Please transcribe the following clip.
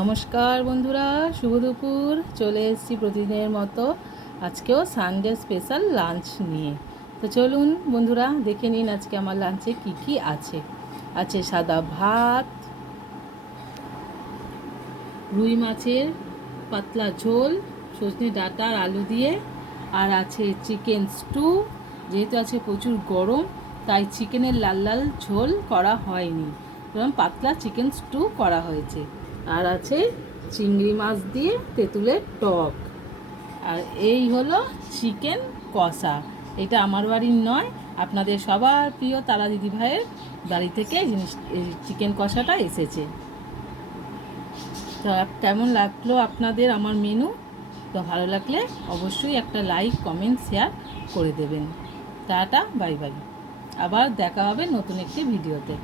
নমস্কার বন্ধুরা, শুভ দুপুর। চলে এসেছি প্রতিদিনের মতো আজকেও সানডে স্পেশাল লাঞ্চ নিয়ে। তো চলুন বন্ধুরা, দেখে নিন আজকে আমার লাঞ্চে কি কি আছে। আছে সাদা ভাত, রুই মাছের পাতলা ঝোল, সজনে ডাঁটা আর আলু দিয়ে, আর আছে চিকেন স্টু। যেহেতু আছে প্রচুর গরম, তাই চিকেনের লাল লাল ঝোল করা হয়নি, এরকম পাতলা চিকেন স্টু করা হয়েছে। আর আছে চিংড়ি মাছ দিয়ে তেঁতুলের টক। আর এই হলো চিকেন কষা। এটা আমার বাড়ির নয়, আপনাদের সবার প্রিয় তারা দিদিভাইয়ের বাড়ি থেকে এই চিকেন কষাটা এসেছে। তো কেমন লাগলো আপনাদের আমার মেনু? তো ভালো লাগলে অবশ্যই একটা লাইক, কমেন্ট, শেয়ার করে দেবেন। Tata, bye bye. আবার দেখা হবে নতুন একটি ভিডিওতে।